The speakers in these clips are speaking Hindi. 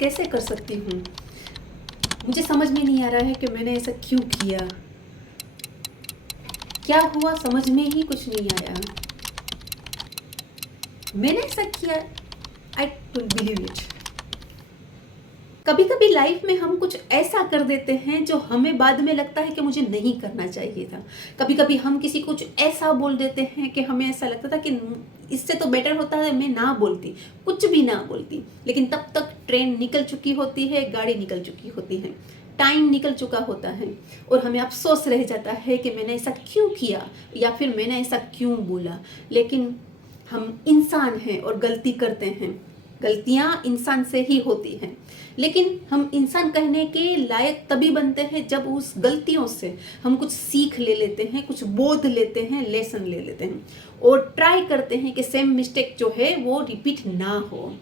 कैसे कर सकती हूँ? मुझे समझ में नहीं आ रहा है कि मैंने ऐसा क्यों किया, क्या हुआ समझ में ही कुछ नहीं आया। मैंने ऐसा किया, आई डोंट बिलीव इट। कभी कभी लाइफ में हम कुछ ऐसा कर देते हैं जो हमें बाद में लगता है कि मुझे नहीं करना चाहिए था। कभी कभी हम किसी को कुछ ऐसा बोल देते हैं कि हमें ऐसा लगता था कि इससे तो बेटर होता है मैं ना बोलती, कुछ भी ना बोलती। लेकिन तब तक ट्रेन निकल चुकी होती है, गाड़ी निकल चुकी होती है, टाइम निकल चुका होता है और हमें अफसोस रह जाता है कि मैंने ऐसा क्यों किया या फिर मैंने ऐसा क्यों बोला। लेकिन हम इंसान हैं और गलती करते हैं, गलतियां इंसान से ही होती हैं। लेकिन हम इंसान कहने के लायक तभी बनते हैं जब उस गलतियों से हम कुछ सीख ले लेते हैं, कुछ बोध लेते हैं, लेसन ले लेते हैं और ट्राई करते हैं कि सेम मिस्टेक जो है वो रिपीट ना हो।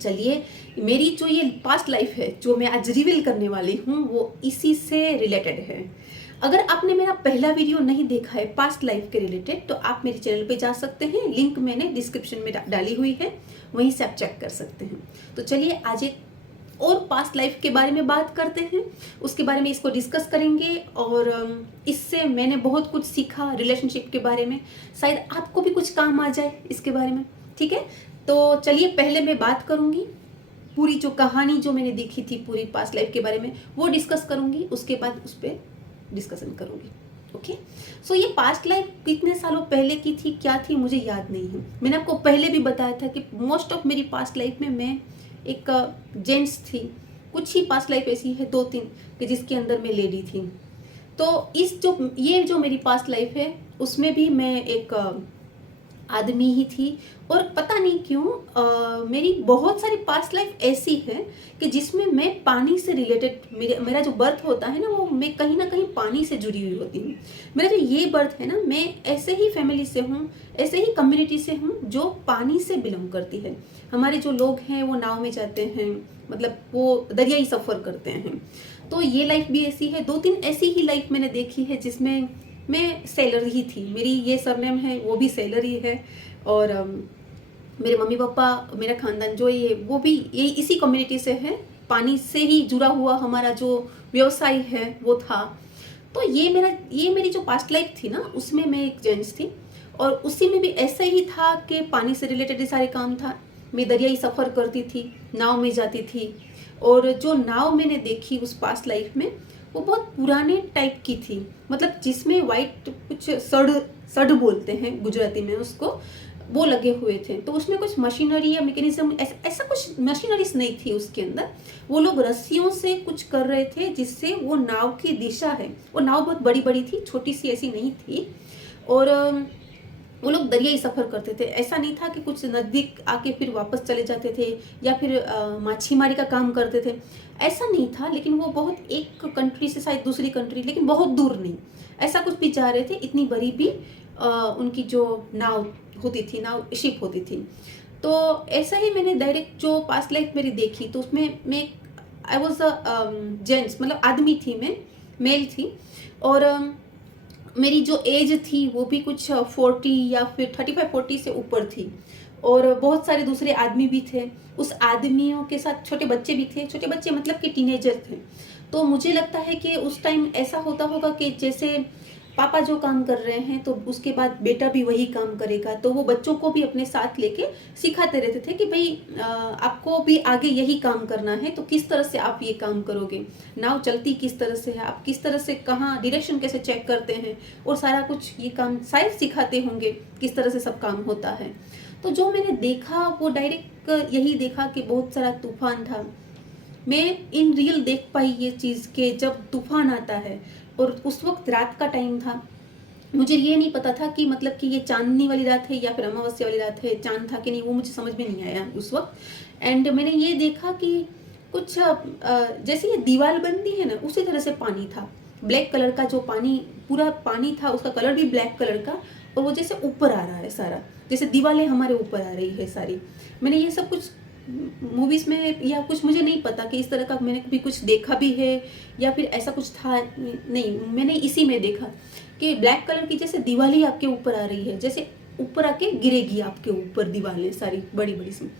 चलिए, मेरी जो ये पास्ट लाइफ है जो मैं आज रिवील करने वाली हूँ वो इसी से रिलेटेड है। अगर आपने मेरा पहला वीडियो नहीं देखा है पास्ट लाइफ के रिलेटेड तो आप मेरे चैनल पे जा सकते हैं, लिंक मैंने डिस्क्रिप्शन में डाली हुई है, वहीं से आप चेक कर सकते हैं। तो चलिए आज एक और पास्ट लाइफ के बारे में बात करते हैं, उसके बारे में इसको डिस्कस करेंगे और इससे मैंने बहुत कुछ सीखा रिलेशनशिप के बारे में, शायद आपको भी कुछ काम आ जाए इसके बारे में। ठीक है, तो चलिए पहले मैं बात करूंगी पूरी जो कहानी जो मैंने देखी थी पूरी पास्ट लाइफ के बारे में वो डिस्कस करूंगी, उसके बाद उस पर डिस्कशन करूंगी। ओके, सो ये पास्ट लाइफ कितने सालों पहले की थी, क्या थी, मुझे याद नहीं है। मैंने आपको पहले भी बताया था कि मोस्ट ऑफ मेरी पास्ट लाइफ में मैं एक जेंट्स थी, कुछ ही पास्ट लाइफ ऐसी है 2-3 कि जिसके अंदर मैं लेडी थी। तो ये जो मेरी पास्ट लाइफ है उसमें भी मैं एक आदमी ही थी। और पता नहीं क्यों मेरी बहुत सारी पास्ट लाइफ ऐसी है कि जिसमें मैं पानी से रिलेटेड, मेरा जो बर्थ होता है ना वो मैं कहीं ना कहीं पानी से जुड़ी हुई होती हूँ। मेरा जो ये बर्थ है ना, मैं ऐसे ही फैमिली से हूँ, ऐसे ही कम्युनिटी से हूँ जो पानी से बिलोंग करती है। हमारे जो लोग हैं वो नाव में जाते हैं, मतलब वो दरियाई सफ़र करते हैं। तो ये लाइफ भी ऐसी है, 2-3 ऐसी ही लाइफ मैंने देखी है जिसमें मैं सेलर ही थी। मेरी ये सरनेम है वो भी सेलर ही है और मेरे मम्मी पापा, मेरा खानदान जो ये वो भी ये इसी कम्युनिटी से है, पानी से ही जुड़ा हुआ हमारा जो व्यवसाय है वो था। तो ये मेरी जो पास्ट लाइफ थी ना उसमें मैं एक जेंट्स थी और उसी में भी ऐसा ही था कि पानी से रिलेटेड सारे काम था। मैं दरियाई सफ़र करती थी, नाव में जाती थी और जो नाव मैंने देखी उस पास्ट लाइफ में वो बहुत पुराने टाइप की थी, मतलब जिसमें वाइट कुछ सड़ बोलते हैं गुजराती में उसको, वो लगे हुए थे। तो उसमें कुछ मशीनरी या मैकेनिज्म ऐसा कुछ मशीनरीज नहीं थी उसके अंदर। वो लोग रस्सियों से कुछ कर रहे थे जिससे वो नाव की दिशा है, वो नाव बहुत बड़ी बड़ी थी, छोटी सी ऐसी नहीं थी। और वो लोग दरियाई सफ़र करते थे। ऐसा नहीं था कि कुछ नज़दीक आके फिर वापस चले जाते थे या फिर मच्छीमारी का काम करते थे, ऐसा नहीं था। लेकिन वो बहुत एक कंट्री से शायद दूसरी कंट्री, लेकिन बहुत दूर नहीं, ऐसा कुछ भी जा रहे थे। इतनी बड़ी भी उनकी जो नाव होती थी, नाव शिप होती थी। तो ऐसा ही मैंने डायरेक्ट जो पास्ट लाइफ मेरी देखी तो उसमें मैं आई वॉज अ जेंट्स, मतलब आदमी थी, मैं मेल थी। और मेरी जो एज थी वो भी कुछ 40 या फिर 35-40 से ऊपर थी। और बहुत सारे दूसरे आदमी भी थे, उस आदमियों के साथ छोटे बच्चे भी थे, छोटे बच्चे मतलब कि टीनेजर थे। तो मुझे लगता है कि उस टाइम ऐसा होता होगा कि जैसे पापा जो काम कर रहे हैं तो उसके बाद बेटा भी वही काम करेगा, तो वो बच्चों को भी अपने साथ लेके सिखाते रहते थे कि भाई आपको भी आगे यही काम करना है, तो किस तरह से आप ये काम करोगे, नाव चलती किस तरह से है, आप किस तरह से कहाँ डायरेक्शन कैसे चेक करते हैं, और सारा कुछ ये काम शायद सिखाते होंगे किस तरह से सब काम होता है। तो जो मैंने देखा वो डायरेक्ट यही देखा कि बहुत सारा तूफान था। मैं इन रियल देख पाई ये चीज़ कि जब तूफान आता है, और उस वक्त रात का टाइम था, मुझे ये नहीं पता था कि मतलब कि ये चांदनी वाली रात है या फिर अमावस्या वाली रात है, चांद था कि नहीं वो मुझे समझ में नहीं आया उस वक्त। एंड मैंने ये देखा कि कुछ जैसे ये दीवार बनती है ना उसी तरह से पानी था, ब्लैक कलर का जो पानी, पूरा पानी था, उसका कलर भी ब्लैक कलर का, और वो जैसे ऊपर आ रहा है सारा, जैसे दीवारें हमारे ऊपर आ रही है सारी। मैंने ये सब कुछ मूवीज़ में या कुछ, मुझे नहीं पता कि इस तरह का मैंने कभी कुछ देखा भी है या फिर ऐसा कुछ था नहीं, मैंने इसी में देखा कि ब्लैक कलर की जैसे दीवारें आपके ऊपर आ रही है, जैसे ऊपर आके गिरेगी आपके ऊपर दीवारें सारी बड़ी बड़ी सी,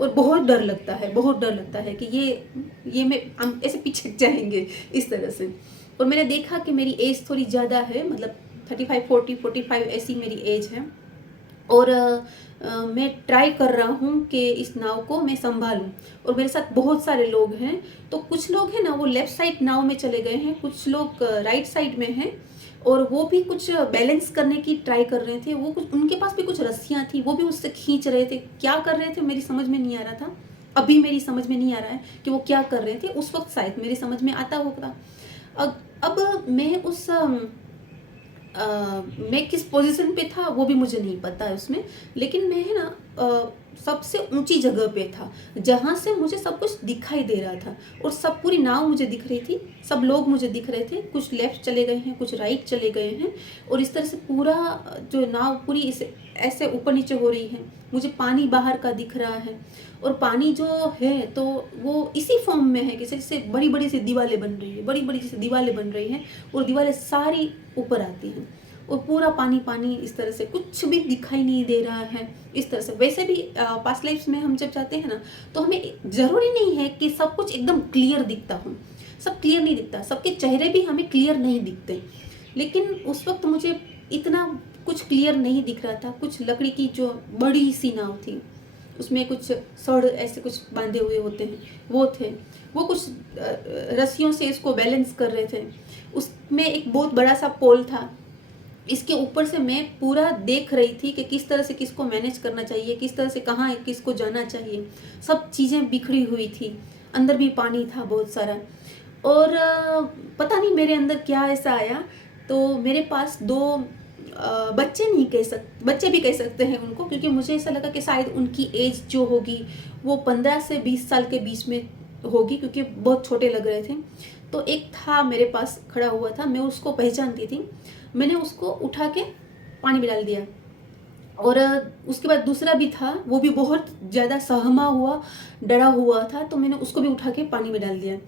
और बहुत डर लगता है, बहुत डर लगता है कि ये मैं हम ऐसे पीछे जाएंगे इस तरह से। और मैंने देखा कि मेरी एज थोड़ी ज़्यादा है, मतलब 35 40 45 ऐसी मेरी एज है। और मैं ट्राई कर रहा हूँ कि इस नाव को मैं संभालूं। और मेरे साथ बहुत सारे लोग हैं, तो कुछ लोग हैं ना वो लेफ़्ट साइड नाव में चले गए हैं, कुछ लोग राइट साइड में हैं, और वो भी कुछ बैलेंस करने की ट्राई कर रहे थे। वो कुछ, उनके पास भी कुछ रस्सियाँ थी, वो भी उससे खींच रहे थे। क्या कर रहे थे मेरी समझ में नहीं आ रहा था, अभी मेरी समझ में नहीं आ रहा है कि वो क्या कर रहे थे। उस वक्त शायद मेरी समझ में आता होगा। अब मैं उस मैं किस पोजीशन पे था वो भी मुझे नहीं पता है उसमें, लेकिन मैं है ना सबसे ऊंची जगह पे था, जहाँ से मुझे सब कुछ दिखाई दे रहा था, और सब पूरी नाव मुझे दिख रही थी, सब लोग मुझे दिख रहे थे। कुछ लेफ्ट चले गए हैं, कुछ राइट चले गए हैं, और इस तरह से पूरा जो नाव पूरी इसे ऐसे ऊपर नीचे हो रही है। मुझे पानी बाहर का दिख रहा है, और पानी जो है तो वो इसी फॉर्म में है कि जैसे बड़ी बड़ी सी दीवारें बन रही है, बड़ी बड़ी जैसे दीवारें बन रही हैं, और दीवारें सारी ऊपर आती हैं, और पूरा पानी पानी इस तरह से, कुछ भी दिखाई नहीं दे रहा है इस तरह से। वैसे भी पास्ट लाइफ्स में हम जब जाते हैं ना, तो हमें ज़रूरी नहीं है कि सब कुछ एकदम क्लियर दिखता हो, सब क्लियर नहीं दिखता, सबके चेहरे भी हमें क्लियर नहीं दिखते। लेकिन उस वक्त मुझे इतना कुछ क्लियर नहीं दिख रहा था। कुछ लकड़ी की जो बड़ी सी नाव थी, उसमें कुछ सड़ ऐसे कुछ बांधे हुए होते हैं, वो थे। वो कुछ रस्सियों से इसको बैलेंस कर रहे थे। उसमें एक बहुत बड़ा सा पोल था, इसके ऊपर से मैं पूरा देख रही थी कि किस तरह से किसको मैनेज करना चाहिए, किस तरह से कहाँ किसको जाना चाहिए। सब चीज़ें बिखरी हुई थी, अंदर भी पानी था बहुत सारा। और पता नहीं मेरे अंदर क्या ऐसा आया, तो मेरे पास दो बच्चे नहीं कह सकते, बच्चे भी कह सकते हैं उनको, क्योंकि मुझे ऐसा लगा कि शायद उनकी एज जो होगी वो 15 से 20 साल के बीच में होगी, क्योंकि बहुत छोटे लग रहे थे। तो एक था मेरे पास खड़ा हुआ था, मैं उसको पहचानती थी। मैंने उसको उठा के पानी में डाल दिया, और उसके बाद दूसरा भी था, वो भी बहुत ज़्यादा सहमा हुआ, डरा हुआ था, तो मैंने उसको भी उठा के पानी में डाल दिया।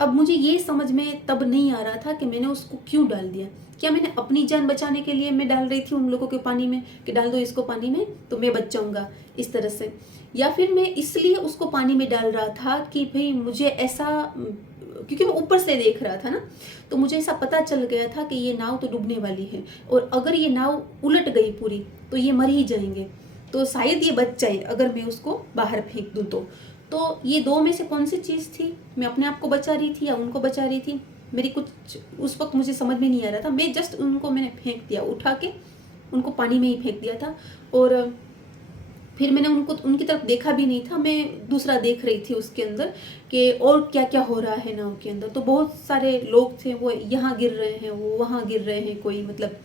अब मुझे ये समझ में तब नहीं आ रहा था कि मैंने उसको क्यों डाल दिया। क्या मैंने अपनी जान बचाने के लिए मैं डाल रही थी उन लोगों के पानी में, कि डाल दो इसको पानी में तो मैं बच जाऊंगा इस तरह से, या फिर मैं इसलिए उसको पानी में डाल रहा था कि भाई मुझे ऐसा, क्योंकि मैं ऊपर से देख रहा था ना, तो मुझे ऐसा पता चल गया था कि ये नाव तो डूबने वाली है, और अगर ये नाव उलट गई पूरी तो ये मर ही जाएंगे, तो शायद ये बच जाए अगर मैं उसको बाहर फेंक दूँ तो ये दो में से कौन सी चीज़ थी, मैं अपने आप को बचा रही थी या उनको बचा रही थी, मेरी कुछ उस वक्त मुझे समझ में नहीं आ रहा था। मैं जस्ट उनको मैंने फेंक दिया, उठा के उनको पानी में ही फेंक दिया था, और फिर मैंने उनको उनकी तरफ देखा भी नहीं था, मैं दूसरा देख रही थी उसके अंदर कि और क्या क्या हो रहा है नाव के अंदर। तो बहुत सारे लोग थे, वो यहाँ गिर रहे हैं, वो वहाँ गिर रहे हैं, कोई मतलब,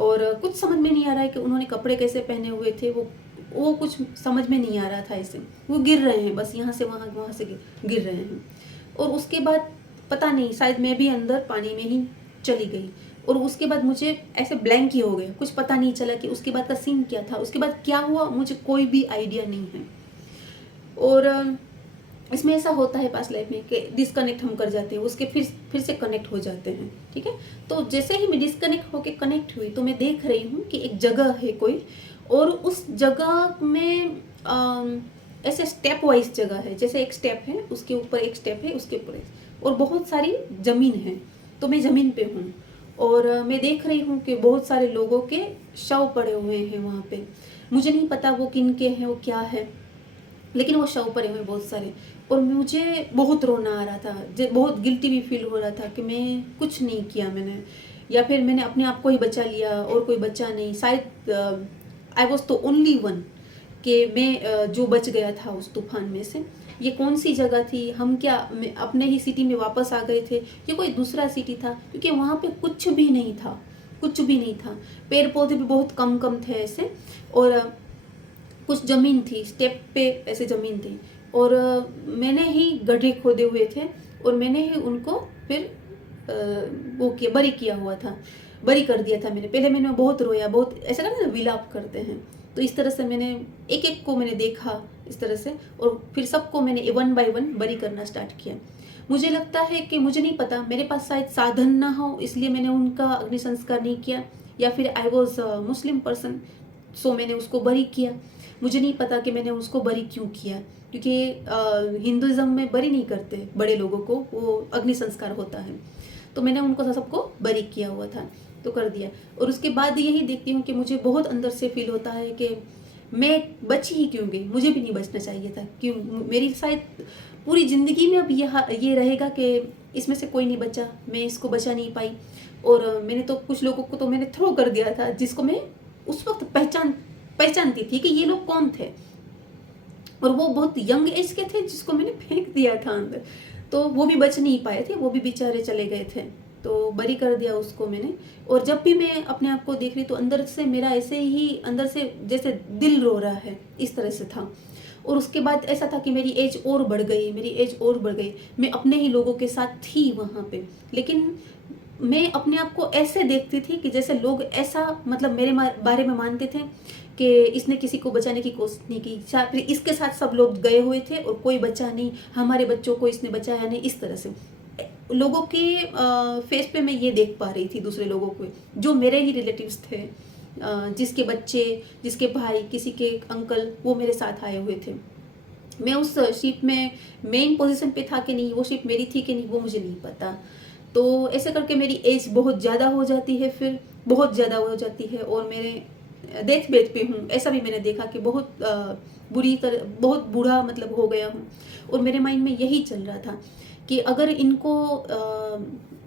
और कुछ समझ में नहीं आ रहा है कि उन्होंने कपड़े कैसे पहने हुए थे, वो कुछ समझ में नहीं आ रहा था। ऐसे वो गिर रहे हैं, बस यहाँ से वहाँ, वहाँ से गिर रहे हैं। और उसके बाद पता नहीं, शायद मैं भी अंदर पानी में ही चली गई, और उसके बाद मुझे ऐसे ब्लैंक ही हो गया, कुछ पता नहीं चला कि उसके बाद का सीन क्या था, उसके बाद क्या हुआ, मुझे कोई भी आइडिया नहीं है। और इसमें ऐसा होता है पास्ट लाइफ में कि डिस्कनेक्ट हम कर जाते हैं, उसके फिर से कनेक्ट हो जाते हैं, ठीक है। तो जैसे ही मैं डिस्कनेक्ट होके कनेक्ट हुई, तो मैं देख रही हूँ कि एक जगह है कोई, और उस जगह में ऐसे स्टेप वाइज जगह है, जैसे एक स्टेप है, उसके ऊपर एक स्टेप है, उसके ऊपर और बहुत सारी ज़मीन है। तो मैं ज़मीन पे हूँ, और मैं देख रही हूँ कि बहुत सारे लोगों के शव पड़े हुए हैं वहाँ पे। मुझे नहीं पता वो किन के हैं, वो क्या है, लेकिन वो शव पड़े हुए बहुत सारे। और मुझे बहुत रोना आ रहा था, बहुत गिल्टी भी फील हो रहा था कि मैं कुछ नहीं किया मैंने, या फिर मैंने अपने आप को ही बचा लिया और कोई बचा नहीं। शायद आई वॉज तो ओनली वन, कि मैं जो बच गया था उस तूफान में से। ये कौन सी जगह थी, हम क्या अपने ही सिटी में वापस आ गए थे, ये कोई दूसरा सिटी था, क्योंकि वहाँ पे कुछ भी नहीं था, कुछ भी नहीं था। पेड़ पौधे भी बहुत कम कम थे ऐसे, और कुछ ज़मीन थी, स्टेप पे ऐसे ज़मीन थी, और मैंने ही गड्ढे खोदे हुए थे, और मैंने ही उनको फिर वो किया, बरी किया हुआ था, बरी कर दिया था मैंने। पहले मैंने बहुत रोया, बहुत ऐसा लगता है ना विलाप करते हैं, तो इस तरह से मैंने एक एक को मैंने देखा इस तरह से, और फिर सबको मैंने वन बाय वन बरी करना स्टार्ट किया। मुझे लगता है कि, मुझे नहीं पता, मेरे पास शायद साधन ना हो, इसलिए मैंने उनका अग्नि संस्कार नहीं किया, या फिर आई वॉज मुस्लिम पर्सन, सो मैंने उसको बरी किया। मुझे नहीं पता कि मैंने उसको बरी क्यों किया, क्योंकि हिंदुज़्म में बरी नहीं करते बड़े लोगों को, वो अग्नि संस्कार होता है। तो मैंने उनको सबको बरी किया हुआ था, तो कर दिया। और उसके बाद यही देखती हूँ कि मुझे बहुत अंदर से फील होता है कि मैं बची ही क्यों गई, मुझे भी नहीं बचना चाहिए था। क्यों मेरी शायद पूरी ज़िंदगी में अब ये रहेगा कि इसमें से कोई नहीं बचा, मैं इसको बचा नहीं पाई। और मैंने तो कुछ लोगों को तो मैंने थ्रो कर दिया था, जिसको मैं उस वक्त पहचानती थी कि ये लोग कौन थे, और वो बहुत यंग एज के थे जिसको मैंने फेंक दिया था अंदर। तो वो भी बच नहीं पाए थे, वो भी बेचारे चले गए थे, तो बरी कर दिया उसको मैंने। और जब भी मैं अपने आप को देख रही तो अंदर से मेरा ऐसे ही अंदर से जैसे दिल रो रहा है, इस तरह से था। और उसके बाद ऐसा था कि मेरी एज और बढ़ गई, मेरी एज और बढ़ गई। मैं अपने ही लोगों के साथ थी वहाँ पे, लेकिन मैं अपने आप को ऐसे देखती थी कि जैसे लोग ऐसा मतलब मेरे बारे में मानते थे कि इसने किसी को बचाने की कोशिश नहीं की, फिर इसके साथ सब लोग गए हुए थे और कोई बचा नहीं, हमारे बच्चों को इसने बचाया नहीं। इस तरह से लोगों के फेस पे मैं ये देख पा रही थी, दूसरे लोगों को जो मेरे ही रिलेटिव्स थे, जिसके बच्चे, जिसके भाई, किसी के अंकल, वो मेरे साथ आए हुए थे। मैं उस शिप में मेन पोजीशन पे था कि नहीं, वो शिप मेरी थी कि नहीं, वो मुझे नहीं पता। तो ऐसे करके मेरी एज बहुत ज़्यादा हो जाती है, फिर बहुत ज़्यादा हो जाती है, और मेरे डेथ बेड पे हूँ। ऐसा भी मैंने देखा कि बहुत बहुत बूढ़ा मतलब हो गया हूँ। और मेरे माइंड में यही चल रहा था कि अगर इनको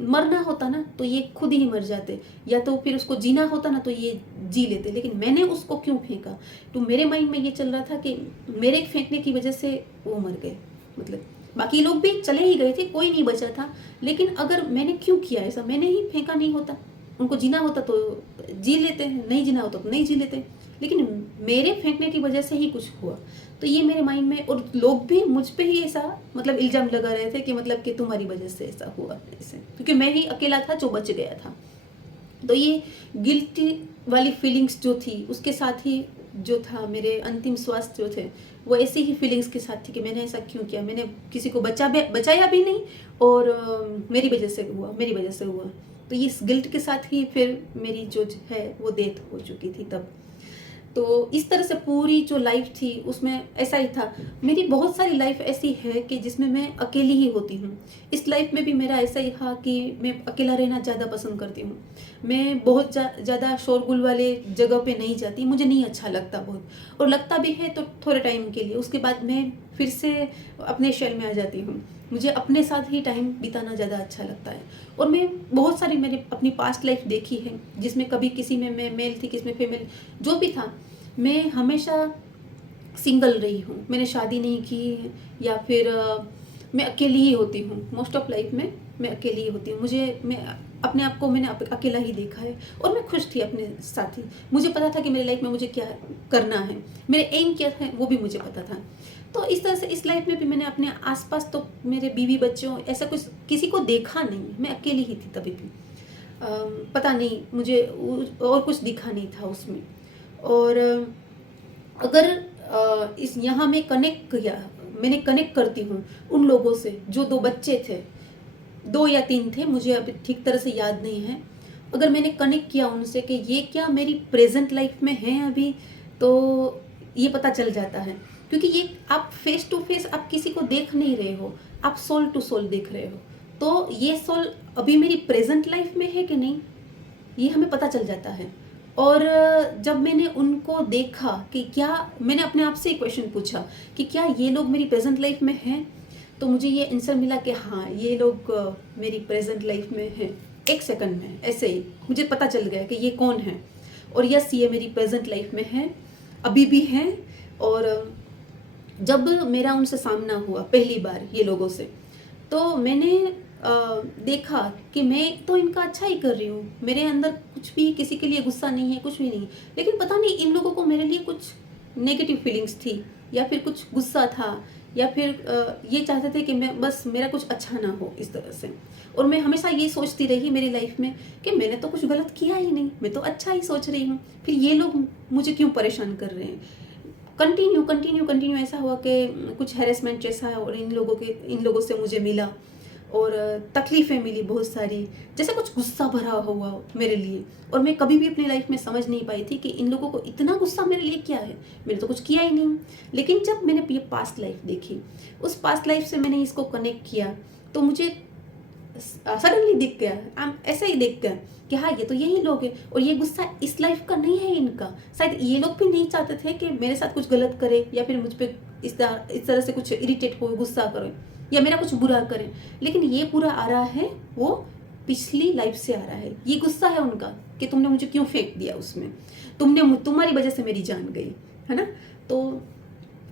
मरना होता ना तो ये खुद ही मर जाते, या तो फिर उसको जीना होता ना तो ये जी लेते, लेकिन मैंने उसको क्यों फेंका। तो मेरे माइंड में ये चल रहा था कि मेरे फेंकने की वजह से वो मर गए, मतलब बाकी लोग भी चले ही गए थे, कोई नहीं बचा था। लेकिन अगर मैंने क्यों किया ऐसा, मैंने ही फेंका नहीं होता, उनको जीना होता तो जी लेते हैं, नहीं जीना होता तो नहीं जी लेते, लेकिन मेरे फेंकने की वजह से ही कुछ हुआ। तो ये मेरे माइंड में, और लोग भी मुझ पे ही ऐसा मतलब इल्जाम लगा रहे थे कि मतलब कि तुम्हारी वजह से ऐसा हुआ ऐसे, क्योंकि मैं ही अकेला था जो बच गया था। तो ये गिल्टी वाली फीलिंग्स जो थी, उसके साथ ही जो था मेरे अंतिम श्वास जो थे, वो ऐसी ही फीलिंग्स के साथ थी कि मैंने ऐसा क्यों किया, मैंने किसी को बचाया भी नहीं, और मेरी वजह से हुआ। तो इस गिल्ट के साथ ही फिर मेरी जो है वो डेथ हो चुकी थी तब। तो इस तरह से पूरी जो लाइफ थी उसमें ऐसा ही था। मेरी बहुत सारी लाइफ ऐसी है कि जिसमें मैं अकेली ही होती हूँ। इस लाइफ में भी मेरा ऐसा ही था कि मैं अकेला रहना ज़्यादा पसंद करती हूँ। मैं बहुत ज़्यादा शोरगुल वाले जगह पे नहीं जाती, मुझे नहीं अच्छा लगता बहुत, और लगता भी है तो थोड़े टाइम के लिए, उसके बाद मैं फिर से अपने शेल में आ जाती हूँ। मुझे अपने साथ ही टाइम बिताना ज़्यादा अच्छा लगता है। और मैं बहुत सारी मेरी अपनी पास्ट लाइफ देखी है, जिसमें कभी किसी में मैं मेल थी, किसी में फीमेल, जो भी था, मैं हमेशा सिंगल रही हूँ, मैंने शादी नहीं की है, या फिर मैं अकेली ही होती हूँ। मोस्ट ऑफ लाइफ में मैं अकेली ही होती हूँ। मैं अपने आप को मैंने अकेला ही देखा है, और मैं खुश थी अपने साथ ही। मुझे पता था कि मेरी लाइफ में मुझे क्या करना है, मेरे एम क्या है वो भी मुझे पता था। तो इस तरह से इस लाइफ में भी मैंने अपने आसपास तो मेरे बीवी बच्चों ऐसा कुछ किसी को देखा नहीं, मैं अकेली ही थी तभी भी। पता नहीं मुझे और कुछ दिखा नहीं था उसमें। और अगर इस यहाँ में मैंने कनेक्ट करती हूँ उन लोगों से जो 2 बच्चे थे, 2 या 3 थे, मुझे अभी ठीक तरह से याद नहीं है। अगर मैंने कनेक्ट किया उनसे कि ये क्या मेरी प्रेजेंट लाइफ में है अभी, तो ये पता चल जाता है। क्योंकि ये आप फेस टू फेस आप किसी को देख नहीं रहे हो, आप सोल टू सोल देख रहे हो। तो ये सोल अभी मेरी प्रेजेंट लाइफ में है कि नहीं, ये हमें पता चल जाता है। और जब मैंने उनको देखा कि क्या, मैंने अपने आप से एक क्वेश्चन पूछा कि क्या ये लोग मेरी प्रेजेंट लाइफ में हैं, तो मुझे ये आंसर मिला कि हाँ, ये लोग मेरी प्रेजेंट लाइफ में हैं। 1 सेकंड में ऐसे ही मुझे पता चल गया कि ये कौन है, और यस, ये मेरी प्रेजेंट लाइफ में है, अभी भी हैं। और जब मेरा उनसे सामना हुआ पहली बार ये लोगों से, तो मैंने देखा कि मैं तो इनका अच्छा ही कर रही हूँ, मेरे अंदर कुछ भी किसी के लिए गुस्सा नहीं है, कुछ भी नहीं। लेकिन पता नहीं इन लोगों को मेरे लिए कुछ नेगेटिव फीलिंग्स थी, या फिर कुछ गुस्सा था, या फिर ये चाहते थे कि मैं बस मेरा कुछ अच्छा ना हो, इस तरह से। और मैं हमेशा ये सोचती रही मेरी लाइफ में कि मैंने तो कुछ गलत किया ही नहीं, मैं तो अच्छा ही सोच रही हूँ, फिर ये लोग मुझे क्यों परेशान कर रहे हैं। कंटिन्यू ऐसा हुआ कि कुछ हैरेसमेंट जैसा, और इन लोगों से मुझे मिला। और तकलीफ़ें मिली बहुत सारी, जैसे कुछ गुस्सा भरा हुआ हो मेरे लिए। और मैं कभी भी अपनी लाइफ में समझ नहीं पाई थी कि इन लोगों को इतना गुस्सा मेरे लिए क्या है, मैंने तो कुछ किया ही नहीं। लेकिन जब मैंने ये पास्ट लाइफ देखी, उस पास्ट लाइफ से मैंने इसको कनेक्ट किया, तो मुझे सडनली दिख गया, ऐसे ही दिख गया कि हाँ ये तो यही लोग हैं, और ये गुस्सा इस लाइफ का नहीं है इनका। शायद ये लोग भी नहीं चाहते थे कि मेरे साथ कुछ गलत करे, या फिर मुझ पर इस तरह से कुछ इरिटेट हो, गुस्सा करें, या मेरा कुछ बुरा करें। लेकिन ये पूरा आ रहा है वो पिछली लाइफ से आ रहा है। ये गुस्सा है उनका कि तुमने मुझे क्यों फेंक दिया उसमें, तुम्हारी वजह से मेरी जान गई, है ना। तो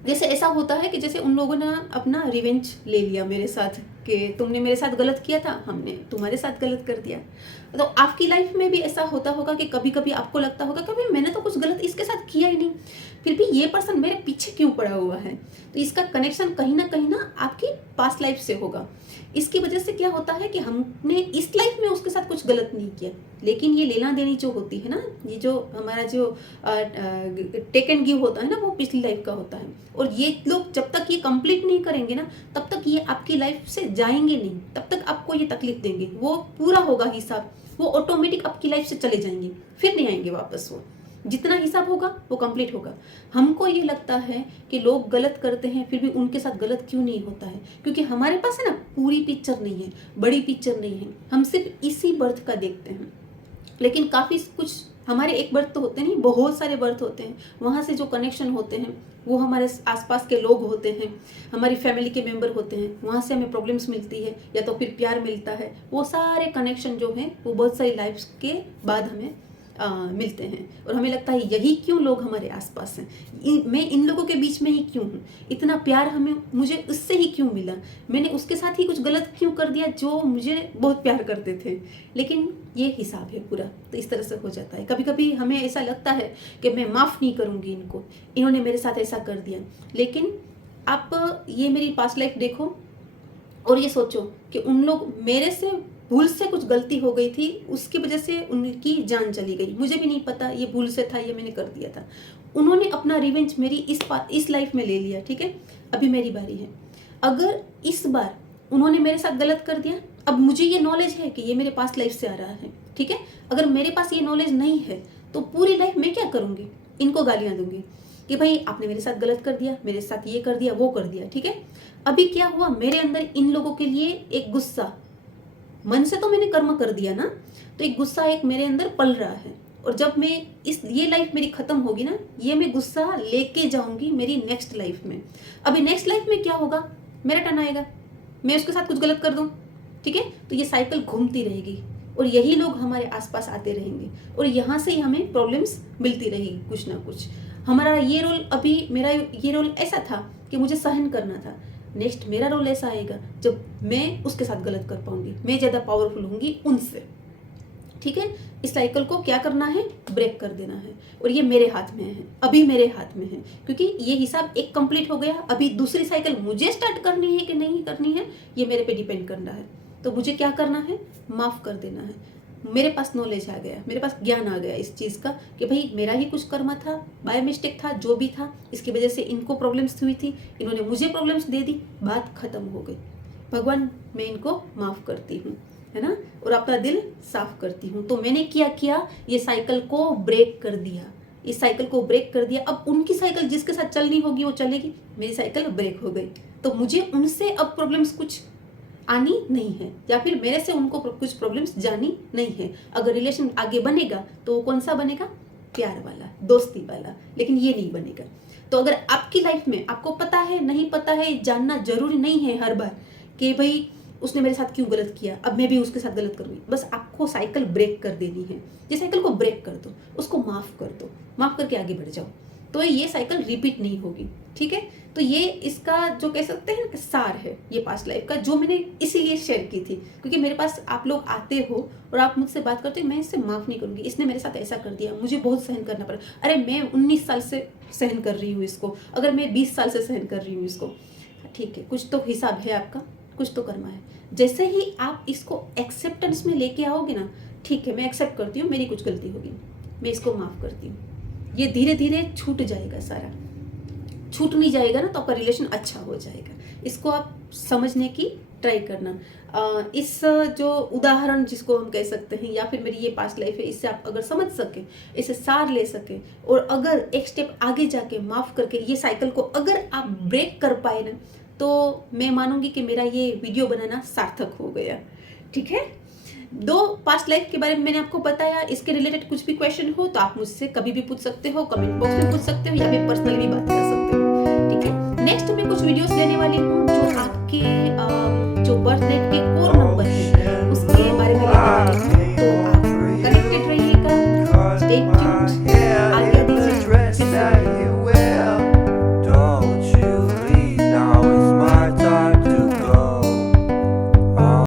जैसे ऐसा होता है कि जैसे उन लोगों ने अपना रिवेंज ले लिया मेरे साथ, कि तुमने मेरे साथ गलत किया था, हमने तुम्हारे साथ गलत कर दिया। तो आपकी लाइफ में भी ऐसा होता होगा कि कभी कभी आपको लगता होगा कभी मैंने तो कुछ गलत इसके साथ किया ही नहीं, फिर भी ये पर्सन मेरे पीछे क्यों पड़ा हुआ है। तो इसका कनेक्शन कहीं ना आपकी पास्ट लाइफ से होगा। इसकी वजह से क्या होता है कि हमने इस लाइफ में उसके साथ कुछ गलत नहीं किया, लेकिन ये लेना देनी जो होती है ना, ये जो हमारा जो टेक एंड गिव होता है ना, वो पिछली लाइफ का होता है। और ये लोग जब तक ये कंप्लीट नहीं करेंगे ना, तब तक ये आपकी लाइफ से जाएंगे नहीं, तब तक आपको ये तकलीफ देंगे। वो पूरा होगा हिसाब, वो ऑटोमेटिक आपकी लाइफ से चले जाएंगे, फिर नहीं आएंगे वापस। वो जितना हिसाब होगा वो कंप्लीट होगा। हमको ये लगता है कि लोग गलत करते हैं, फिर भी उनके साथ गलत क्यों नहीं होता है, क्योंकि हमारे पास है ना पूरी पिक्चर नहीं है, बड़ी पिक्चर नहीं है। हम सिर्फ इसी बर्थ का देखते हैं, लेकिन काफ़ी कुछ हमारे एक बर्थ तो होते नहीं, बहुत सारे बर्थ होते हैं। वहाँ से जो कनेक्शन होते हैं वो हमारे आसपास के लोग होते हैं, हमारी फैमिली के मेंबर होते हैं, वहाँ से हमें प्रॉब्लम्स मिलती है या तो फिर प्यार मिलता है। वो सारे कनेक्शन जो हैं वो बहुत सारी लाइफ्स के बाद हमें मिलते हैं, और हमें लगता है यही क्यों लोग हमारे आसपास हैं, मैं इन लोगों के बीच में ही क्यों हूँ, इतना प्यार मुझे उससे ही क्यों मिला, मैंने उसके साथ ही कुछ गलत क्यों कर दिया जो मुझे बहुत प्यार करते थे। लेकिन ये हिसाब है पूरा, तो इस तरह से हो जाता है। कभी कभी हमें ऐसा लगता है कि मैं माफ़ नहीं करूँगी इनको, इन्होंने मेरे साथ ऐसा कर दिया। लेकिन आप ये मेरी पास्ट लाइफ देखो और ये सोचो कि उन लोग मेरे से भूल से कुछ गलती हो गई थी, उसकी वजह से उनकी जान चली गई। मुझे भी नहीं पता ये भूल से था, ये मैंने कर दिया था। उन्होंने अपना रिवेंज मेरी इस लाइफ में ले लिया, ठीक है। अभी मेरी बारी है। अगर इस बार उन्होंने मेरे साथ गलत कर दिया, अब मुझे ये नॉलेज है कि ये मेरे पास लाइफ से आ रहा है, ठीक है। अगर मेरे पास ये नॉलेज नहीं है तो पूरी लाइफ में क्या करूँगी, इनको गालियाँ दूंगी कि भाई आपने मेरे साथ गलत कर दिया, मेरे साथ ये कर दिया, वो कर दिया, ठीक है। अभी क्या हुआ, मेरे अंदर इन लोगों के लिए एक गुस्सा, मन से तो मैंने कर्म कर दिया ना, तो एक गुस्सा एक मेरे अंदर पल रहा है। और जब मैं ये लाइफ मेरी खत्म होगी ना, ये मैं गुस्सा लेके जाऊंगी मेरी नेक्स्ट लाइफ में। अभी नेक्स्ट लाइफ में क्या होगा, मेरा टर्न आएगा, मैं उसके साथ कुछ गलत कर दूं, ठीक है। तो ये साइकिल घूमती रहेगी और यही लोग हमारे आसपास आते रहेंगे, और यहाँ से ही हमें प्रॉब्लम्स मिलती रहेगी कुछ ना कुछ। हमारा ये रोल, अभी मेरा ये रोल ऐसा था कि मुझे सहन करना था। नेक्स्ट मेरा रोल ऐसा आएगा जब मैं उसके साथ गलत कर पाऊंगी, मैं ज़्यादा पावरफुल होंगी उनसे, ठीक है। इस साइकिल को क्या करना है, ब्रेक कर देना है। और ये मेरे हाथ में है, अभी मेरे हाथ में है, क्योंकि ये हिसाब एक कंप्लीट हो गया। अभी दूसरी साइकिल मुझे स्टार्ट करनी है कि नहीं करनी है, ये मेरे पे डिपेंड कर रहा है। तो मुझे क्या करना है, माफ़ कर देना है। मेरे पास नॉलेज आ गया, मेरे पास ज्ञान आ गया इस चीज़ का कि भाई मेरा ही कुछ कर्म था, बाय मिस्टेक था, जो भी था, इसकी वजह से इनको प्रॉब्लम्स हुई थी, इन्होंने मुझे प्रॉब्लम्स दे दी, बात खत्म हो गई। भगवान मैं इनको माफ़ करती हूँ, है ना, और अपना दिल साफ करती हूँ। तो मैंने किया, ये साइकिल को ब्रेक कर दिया, इस साइकिल को ब्रेक कर दिया। अब उनकी साइकिल जिसके साथ चलनी होगी वो चलेगी, मेरी साइकिल ब्रेक हो गई। तो मुझे उनसे अब प्रॉब्लम्स कुछ आनी नहीं है, या फिर मेरे से उनको कुछ प्रॉब्लम्स जानी नहीं है। अगर रिलेशन आगे बनेगा तो वो कौन सा बनेगा, प्यार वाला, दोस्ती वाला, लेकिन ये नहीं बनेगा। तो अगर आपकी लाइफ में आपको पता है, नहीं पता है, जानना जरूरी नहीं है हर बार कि भाई उसने मेरे साथ क्यों गलत किया, अब मैं भी उसके साथ गलत करूँगी। बस आपको साइकिल ब्रेक कर देनी है। ये साइकिल को ब्रेक कर दो, उसको माफ़ कर दो, माफ़ करके आगे बढ़ जाओ, तो ये साइकिल रिपीट नहीं होगी, ठीक है। तो ये इसका जो कह सकते हैं सार है ये पास्ट लाइफ का, जो मैंने इसीलिए शेयर की थी, क्योंकि मेरे पास आप लोग आते हो और आप मुझसे बात करते हो, मैं इससे माफ़ नहीं करूँगी, इसने मेरे साथ ऐसा कर दिया, मुझे बहुत सहन करना पड़ा। अरे मैं 19 साल से सहन कर रही हूँ इसको, अगर मैं 20 साल से सहन कर रही हूँ इसको, ठीक है, कुछ तो हिसाब है आपका, कुछ तो कर्मा है। जैसे ही आप इसको एक्सेप्टेंस में लेके आओगे ना, ठीक है मैं एक्सेप्ट करती हूँ मेरी कुछ गलती होगी, मैं इसको माफ़ करती हूँ, ये धीरे धीरे छूट जाएगा। सारा छूट नहीं जाएगा ना तो आपका रिलेशन अच्छा हो जाएगा। इसको आप समझने की ट्राई करना। इस जो उदाहरण जिसको हम कह सकते हैं या फिर मेरी ये पास्ट लाइफ है, इससे आप अगर समझ सके, इसे सार ले सके और अगर एक स्टेप आगे जाके माफ़ करके ये साइकिल को अगर आप ब्रेक कर पाए ना, तो मैं मानूंगी कि मेरा ये वीडियो बनाना सार्थक हो गया। ठीक है, 2 पास्ट लाइफ के बारे में मैंने आपको बताया। इसके रिलेटेड कुछ भी क्वेश्चन हो तो आप मुझसे कभी भी पूछ सकते हो, कमेंट बॉक्स में पूछ सकते हो या फिर पर्सनली भी बात कर सकते हो। ठीक है, नेक्स्ट मैं कुछ वीडियोस लेने वाली हूँ जो आपके जो बर्थ